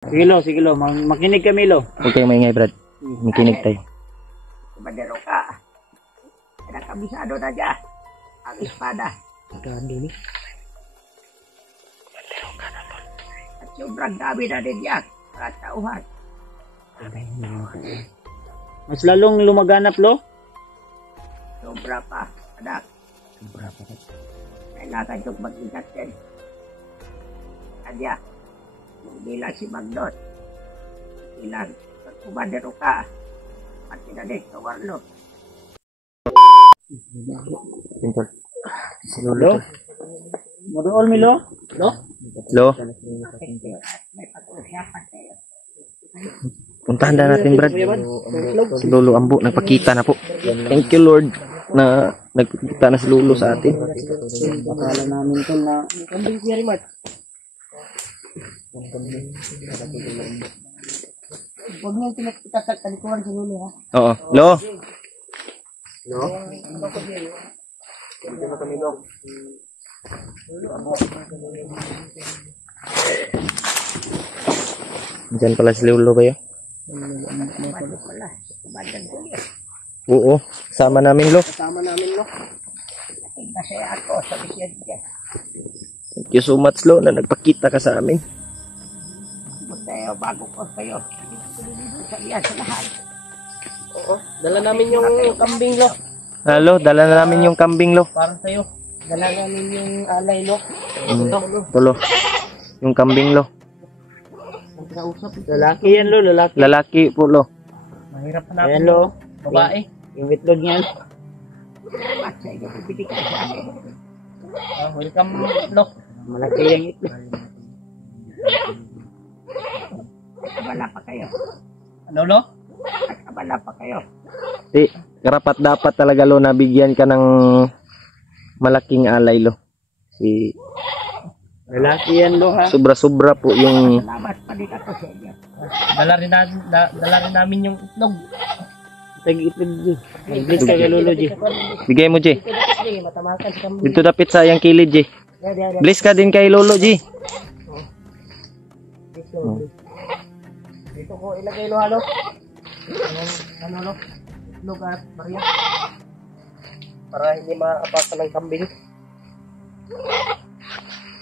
Sige lo, makinig kami lo. Huwag kayong maingay, Brad. Makinig tayo. Kumadero ka. Nakabisado na dyan. Ang espada. Magkano ni? At sobrang dami na din yan. Mga tauhan. Mas lalong lumaganap lo. Sobra pa. Anak. Sobra pa. Kailangan yung mag-ingat din. Kanya. Hindi lang si Magdot. Ilang. Pag kumadero ka. At tinalig ka warlo. Pintol. Lo? Madool mi lo? Lo? Lo, May pag-usyapan kayo. puntahan na natin, Brad. Si Lolo Ambo, nagpakita na po. Thank you, Lord, na nagpakita na si Lolo sa atin. Akala namin to na kambing siya rin, Mart. Huwag niyo tinatagkalikuhan sa lulo, ha? Oo. Lo, diyan pala si Lolo kayo? Oo, sama namin, Lo. Kasama namin lo. Masaya ako sa bisyan dyan. Thank you so much, Lo, na nagpakita ka sa amin. Tayo bago ko kayo. Sabihan sa lahat. Oo, dala namin yung kambing lo. Lo, dala na namin yung kambing, Lo. Para sa'yo. Dala namin yung alay lo. Lo. Yung kambing, Lo. Lalaki yan lo, lalaki. Lalaki po, Lo. Mahirap na natin lo. Babae. Yung itlog niyan. At sa inyo bibigay sa akin. Welcome lo. Malaki yung itlog. Abala pa kayo. Ano lo? Abala pa kayo. Karapat dapat talaga, Lo, nabigyan ka ng malaking alay, Lo. Si Lalaki yan lo ha. sobra-sobra po yung Salamat pa din ako sa inyo. Dala rin namin yung itlog. Tag-itlog di. Mag-bless ka kay Lolo G. bigay mo, G. Matamakan sa kambing. Dito dapit sa yang kilid, G. Bless ka din kay Lolo, G. Dito ko ilagay lo halo. Ano lo? Itlog at barya. Para hindi maapakan ng kambing.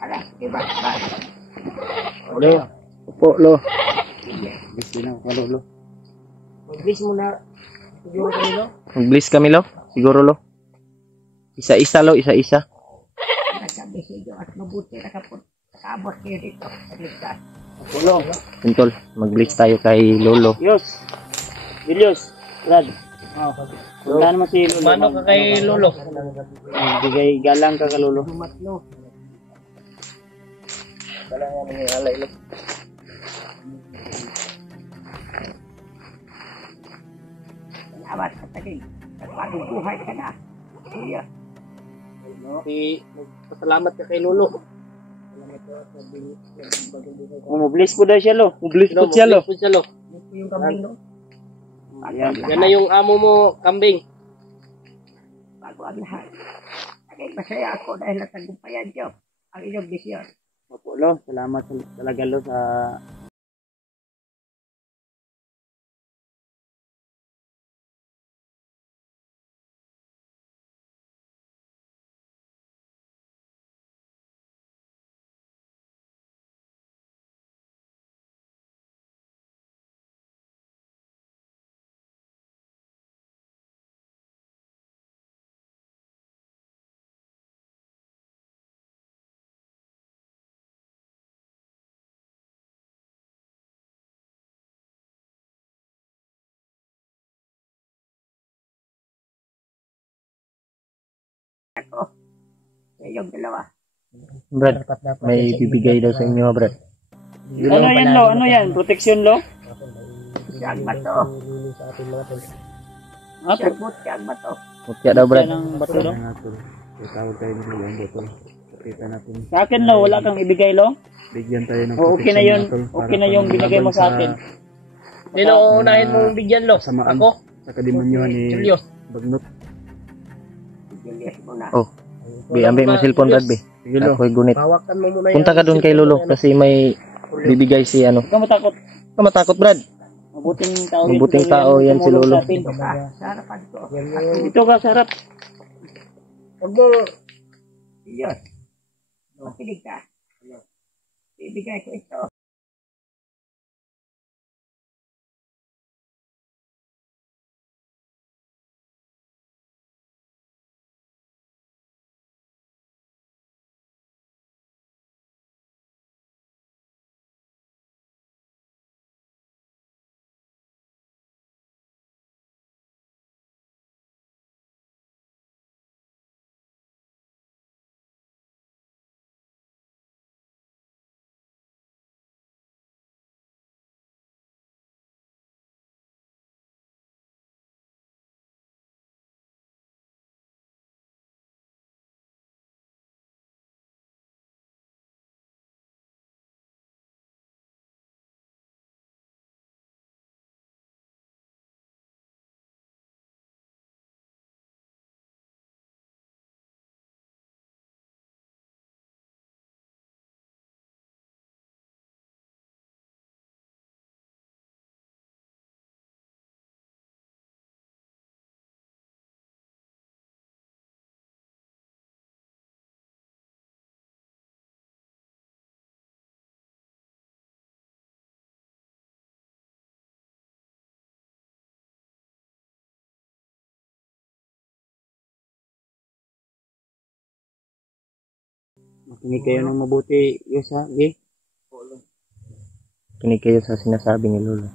Ala, iba. Lo. Opo, Lo. Bless din ako kay Lolo. Mag-bless muna. Siguro kami lo. Mag-bless kami, Lo. Siguro, Lo. Isa-isa, Lo. Isa-isa. Nagsabi sa inyo at mabuti na kapot. Nakabot kayo dito. Naligtas. Lo. Pintol, mag-bless tayo kay Lolo. Yos. Julius. Brad. Punta naman si Lolo. Mano ka kay Lolo? Bigay galang ka kay Lolo. Matlo. Dala nga mga alay lo. Salamat sa taging. Nagpagong buhay ka na. Kuya. Pasalamat ka kay Lolo. Bless po daw siya lo. Bless po siya, Lo. Yung kambing lo. Yan na yung amo mo, kambing. Bago ang lahat. Naging masaya ako dahil natagumpayan niyo ang inyong bisyon. Opo lo, salamat talaga lo sa Ako. Sa inyong dalawa. Brad, may bibigay daw sa inyo, Brad. Ano yan lo? Ano yan? Protection lo? Siyang bato. Ah, Siyang buti ang bato. Mutya daw, Brad. ng bato lo? Tawag tayo ng yung botol. Pakita natin. Sa akin lo, wala kang ibigay lo? Bigyan tayo ng O, okay na yun. protection, tol, Okay para na yung binigay mo sa akin. Sino unahin mong bigyan lo? Samaan. Ako? Sa kademonyuhan ni Julius. Bagnot. Julius muna. Oh, ambil mo cellphone, Brad, be. Sige, Lo. Ako'y gunit. Hawakan mo muna Punta ka doon kay Lolo kasi may bibigay si ano. Huwag ka matakot. Huwag ka matakot, Brad. Mabuting tao Mabuting tao yan si tumulong Lolo. sa atin. Dito ka, sa harapan ko. Dito ka sa harap. Yun. Makinig ka. Bibigay ko ito. Makinig kayo ng mabuti. Yes, ha? Okay? Kinig kayo sa sinasabi ni Lolo.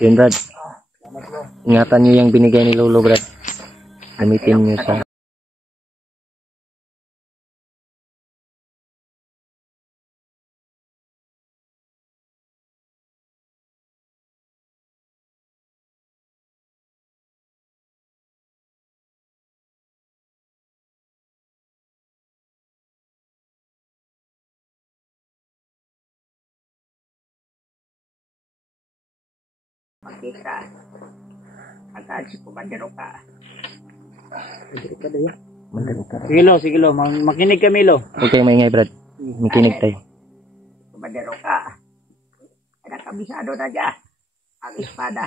Yun, Brad. Ingatan nyo yung binigay ni Lolo, Brad. Gamitin nyo sa... Magkita. Agad si Kumandero ka. Sige, Lo. Sige, Lo. Makinig kami, Lo. Huwag kayong maingay, Brad. Makinig tayo. Kumandero ka. Ada kabisado na dyan. Ang espada.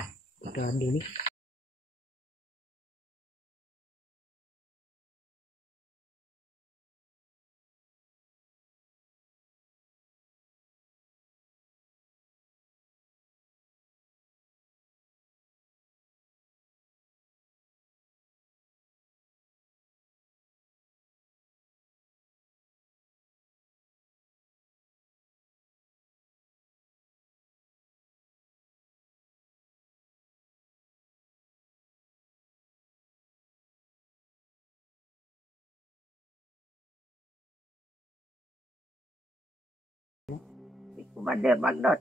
Si Kumander Magnot.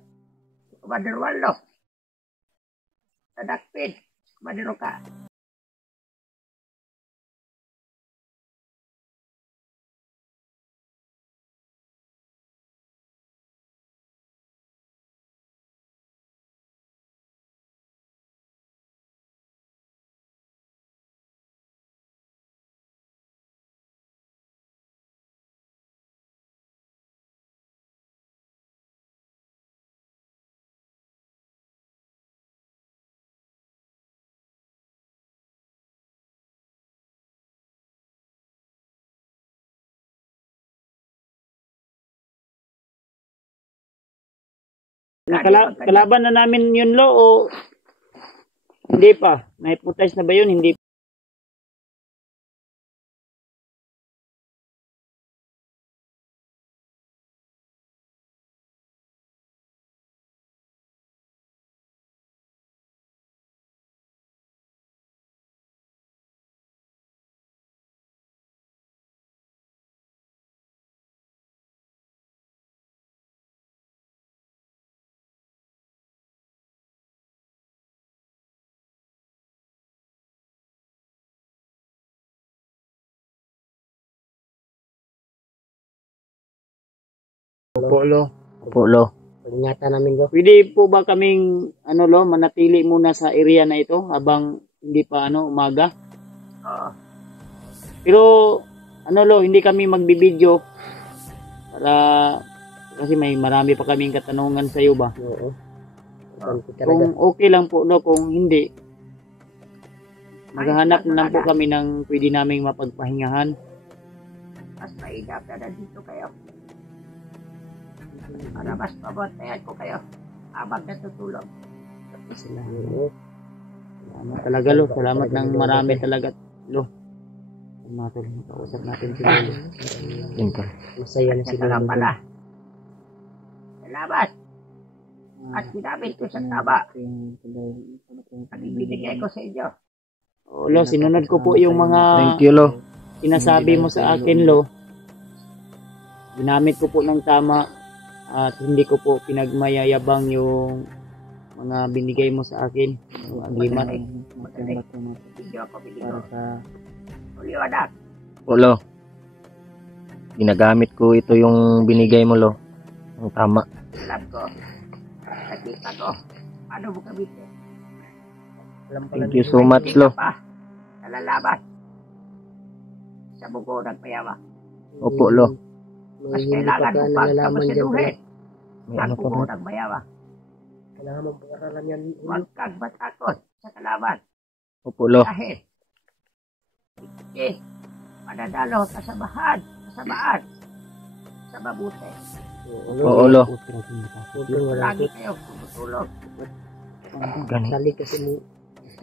Si Kumander Wallo. Nadakpin. Kumandero ka. Kalaban na namin yun, Lo, o hindi pa? May putas na ba yun? Hindi. Opo, Lo. Pag-ingatan namin, Lo. Pwede po ba kaming, Lo, manatili muna sa area na ito habang hindi pa, umaga? Oo. Pero, Lo, hindi kami magbibideo para, kasi may marami pa kaming katanungan sa iyo ba? Oo. Kung okay lang po, Lo, kung hindi, maghahanap na lang po kami ng pwede naming mapagpahingahan. Mas maigap na dito kayo. Para mas mabantayan ko kayo habang natutulog. Salamat talaga, Lo. Salamat ng marami talaga, Lo. Makausap natin si Lolo. Yun pa. Masaya na si Lolo. Pala. Salamat. At ginamit ko sa taba. Ang ibinigay ko sa inyo. Lo, sinunod ko po yung mga Thank you, Lo. sinasabi mo sa akin, Lo. Ginamit ko po ng tama at hindi ko po pinagmayayabang yung mga binigay mo sa akin. Yung agimat. Hindi ako biligo. Para sa... Uliwanak. Opo, Lo. Ginagamit ko ito yung binigay mo, Lo. Ang tama. Alam ko. Nakita ko. Paano mo gamitin? Thank you so much, Lo. Nalalaban. Sa bugo ng payawa. Opo, Lo. Mas kailangan mo pa kamasaluhin. May Ang ano pa bugo ba? ng payawa. Kailangan mo pag-aralan yan. Huwag kang matakot sa kalaban. Opo, Lo. Dahil madadalo kasabahan, sa mabuti. Oo, Lo. Lagi kayo tumutulog. Gani. Sali kasi mo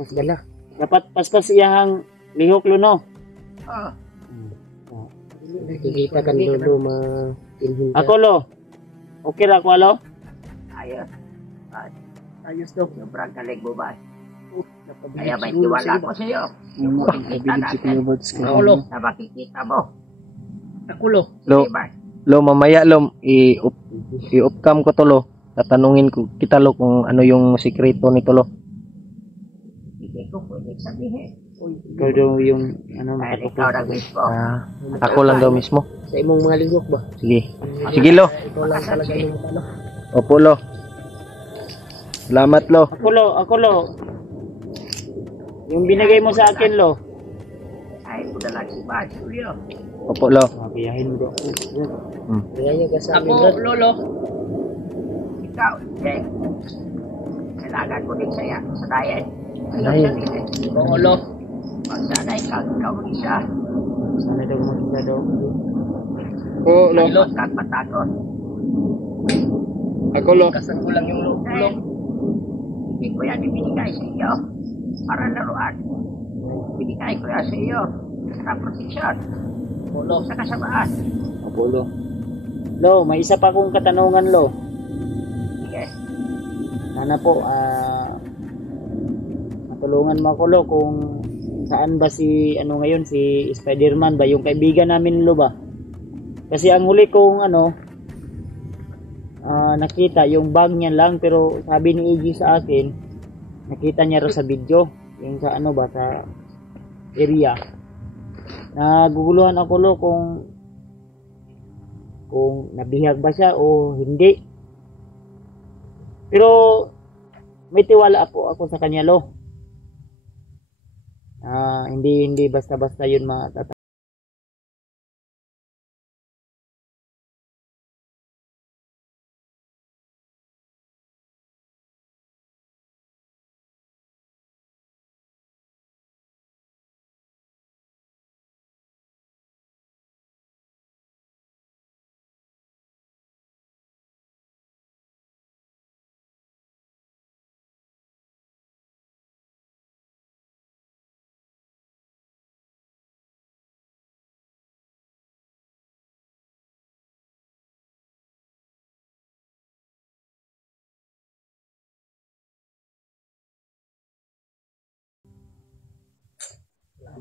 mas gala. Dapat paspas iyahang lihok, Lo, no? Oo. Nakikita kan Lolo ma-pinhin ka. Ako, Lo. Okay ra ako, Lo? Ayos. Ayos daw. Sobrang galing mo ba? Kaya may tiwala ko sa iyo. Yung makikita natin. Ako, Lo. Na makikita mo. Ako, Lo. Lo. Lo, mamaya, Lo. I-upcam ko to, Lo. Tatanungin ko kita, Lo, kung ano yung sikreto nito, Lo. Hindi ko pwede sabihin. Ikaw daw yung, Dahil ikaw na mismo. Ako lang daw mismo. Sa imong mga lingkok ba? Sige. Sige, Lo. Ikaw lang talaga yung ano. Opo, Lo. Salamat, Lo. Ako, Lo. Yung binigay mo sa akin, Lo. Ay, ko na lang si Bad, Julio. Opo, Lo. Mabiyahin mo daw. Kaya ka sa amin, Lolo. Ikaw, hindi. Kailangan ko din saya sa diet. Oo, Lo. Pag sana ikaw mag-isa. Sana daw mag-isa daw. Oo, Lo. Huwag kang matakot. Ako, Lo. Kasan ko lang yung Lo. Hindi ko yan ibinigay sa iyo. Para laruan. Binigay ko yan sa iyo. Sa proteksyon. Lo. Sa kasamaan. Opo, Lo. Lo, may isa pa akong katanungan, Lo. Sige. Sana po, matulungan mo ako, Lo, kung saan ba si, ngayon, si Spider-Man ba, yung kaibigan namin, Lo, ba? Kasi ang huli kong, nakita, yung bag niya lang, pero sabi ni Iggy sa akin, nakita niya rin sa video, yung sa, sa area. Naguguluhan ako, Lo, kung nabihag ba siya o hindi. Pero, may tiwala ako sa kanya, Lo. Hindi basta-basta yun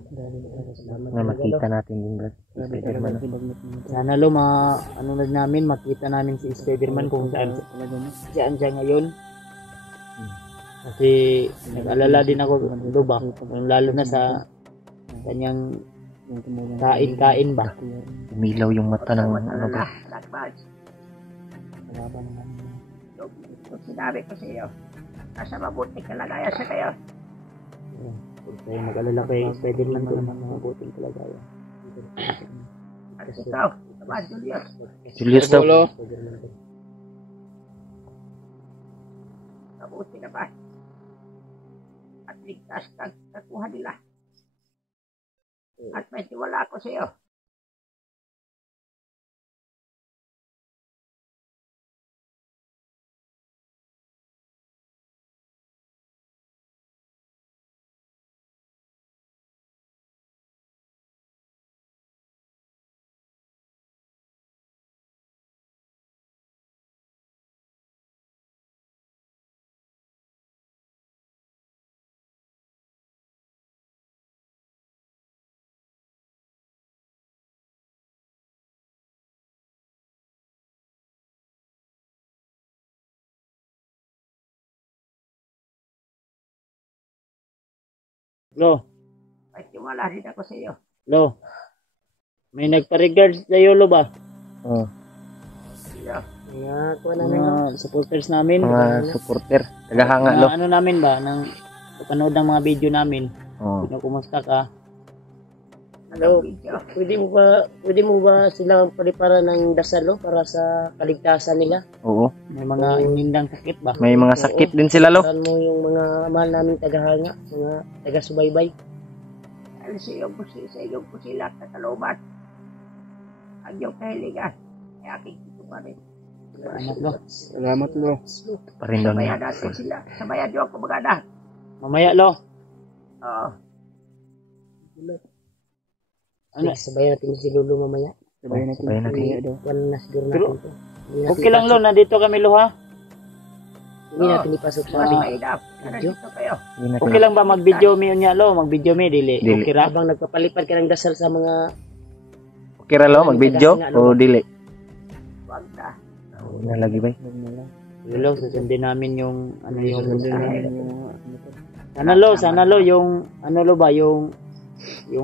Na makita natin din, Brad. Spider-Man. Sana lo ano na namin, makita namin si Spider-Man kung saan siya ngayon. Kasi nag-alala din ako lo ba, lalo na sa kanyang kain ba. Umilaw yung mata ng ano ba. Sinabi ko sa iyo, nasa mabuting kalagayan siya kayo. Kaya nag-alala kay Spider-Man kung mabuting kalagayan. At ikaw, naman Julius, Julius daw. mabuti na ba? At ligtas kang nakuha nila. At may tiwala ako sa iyo. Lo, May tiwala rin ako sa iyo. lo. May nagpa-regards sa'yo lo ba? Oh, Iyo, Mga supporters namin. mga supporter. Tagahanga, lo. Ano namin ba, nang panood ng mga video namin. Oh. Kumusta ka? hello, video. Pwede mo ba silang palipara ng dasal para sa kaligtasan nila? Oo. May mga inindang sakit ba? May mga sakit din sila, lo. Paran mo yung mga mahal naming tagahanga, mga taga-subaybay. Dahil sa iyong pusilat na kaluban. Ang iyong kahilingan ay aking tutuparin. Salamat lo. Salamat lo. Pa rin daw Sabayan niya. natin sila. Sabayan niyo ako mga anak. Mamaya lo. Oo. Ano? Sabayan natin si Lolo mamaya. Sabayan natin. Sabayan natin. Wala na siguro Pero, natin to. Hindi natin Okay lang lo, nandito kami lo ha. Hindi natin ipasok sa Sabi ating mainap. video. Nandito kayo. Hindi natin. Okay lang ba mag-video me unya lo? Mag-video me dili. Dili. Okay ra? Habang nagpapalipad ka ng dasal sa mga Okay ra, lo. Mag-video o dili. Huwag na. Huwag na lagi ba? Lo, susundin namin yung ano yung sana lo yung ano lo ba yung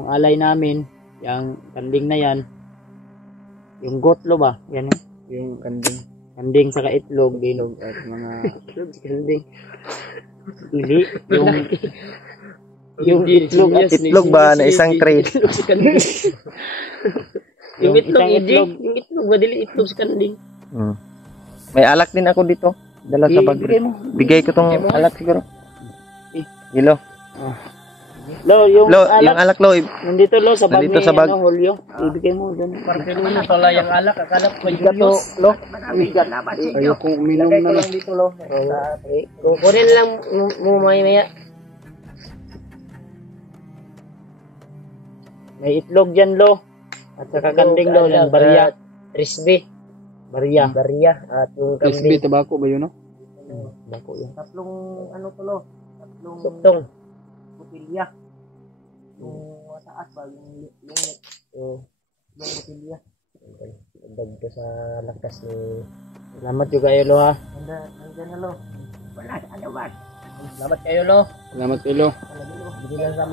alay namin, yung kanding na yan. Yung goat lo ba? Yan Yung kanding. kanding sa itlog din. At mga kanding. Dili yung itlog at Itlog ba na isang tray? Yung itlog, itlog. yung itlog, madili itlog sa kanding. Hmm. May alak din ako dito. Dala sa bag. Ibigay mo. Bigay ko tong alak siguro. Hilo. Lo, yung Lo, alak, yung alak, lo. nandito lo sa bag Nandito ni sa bag. ano, Julio. Ibigay mo dyan. Pala yung alak, akala ko Julius. Lo. Maraming salamat sa inyo. ayokong uminom na lang. dito lo. Kunin lang mo maya. May itlog dyan lo. At saka kanding lo. Yan, barya. Trisbe. Barya. Barya. At yung SB, kambing. tabako ba yun, no? Bako yan. Tatlong ano to lo? Tatlong Suktong. butilya. Yung mataas ba? Yung butilya. Dag ka sa lakas ni... Salamat juga kayo lo ha. Nandiyan na lo. Wala ano ba? Salamat kayo lo. Salamat, Ilo. Hindi lang sa